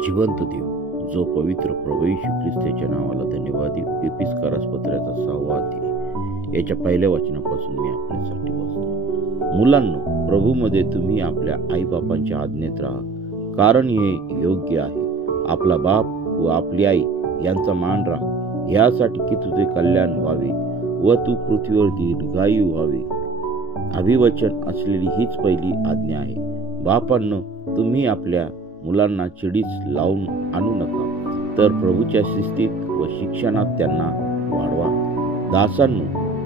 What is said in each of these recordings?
जिवंत देव, जो पवित्र प्रभू येशू ख्रिस्ताच्या नावाला धन्यवाद देऊ. एपिस्कारास पत्राचा 6वा अध्याय याच्या पहिल्या वचनापासून मी आपल्यासाठी वाचतो. मुलांनो, प्रभूमध्ये तुम्ही आपल्या आईबापांच्या आज्ञेत राहा, कारण हे योग्य आहे. आपला बाप व आपली आई यांचा मान राहा, यासाठी की तुझे कल्याण व्हावे व तू पृथ्वीवर दीर्घायू व्हावे. अभिवचन असलेली हीच पहिली आज्ञा आहे. बापांनो, तुम्ही आपल्या मुलांना चिडीस लावून आणू नका, तर प्रभूच्या शिस्तीत व शिक्षणात त्यांना वाढवा. दासांनो,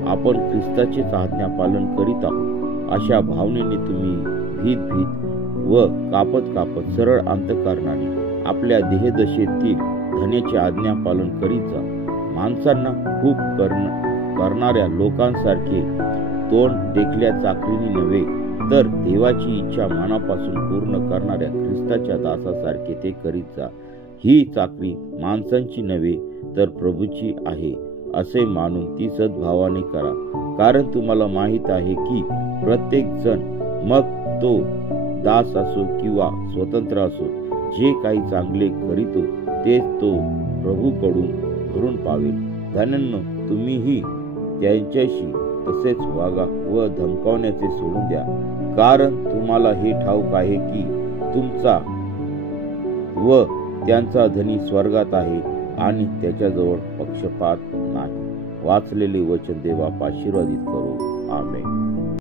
आपण ख्रिस्ताचेच आज्ञा पालन करीत आहोत अशा भावनेने तुम्ही भीत व कापत सरळ अंतःकरणाने आपल्या देहदशेतील धन्याची आज्ञा पालन करीत जा. माणसांना खूप करणाऱ्या लोकांसारखे तोंड देखल्या चाकरीने नव्हे, तर देवाची इच्छा मनापासून पूर्ण करणाऱ्या ख्रिस्ताच्या दासासारखे ते करीत जा. ही चाकरी माणसांची नव्हे, तर प्रभूची आहे असे मानून ती सद्भावाने करा. कारण तुम्हाला माहित आहे की प्रत्येक जण, मग तो दास असो किंवा स्वतंत्र असो, जे काही चांगले करीतो तेच तो प्रभूकडून भरून पावेल. धन्यांनो, तुम्हीही त्यांच्याशी तसेच वागा व धमकावण्याचे सोडून द्या, कारण तुम्हाला हे ठाऊक आहे की तुमचा व त्यांचा धनी स्वर्गात आहे आणि त्याच्याजवळ पक्षपात नाही. वाचलेले वचन देवा आशीर्वादित करो. आमेन.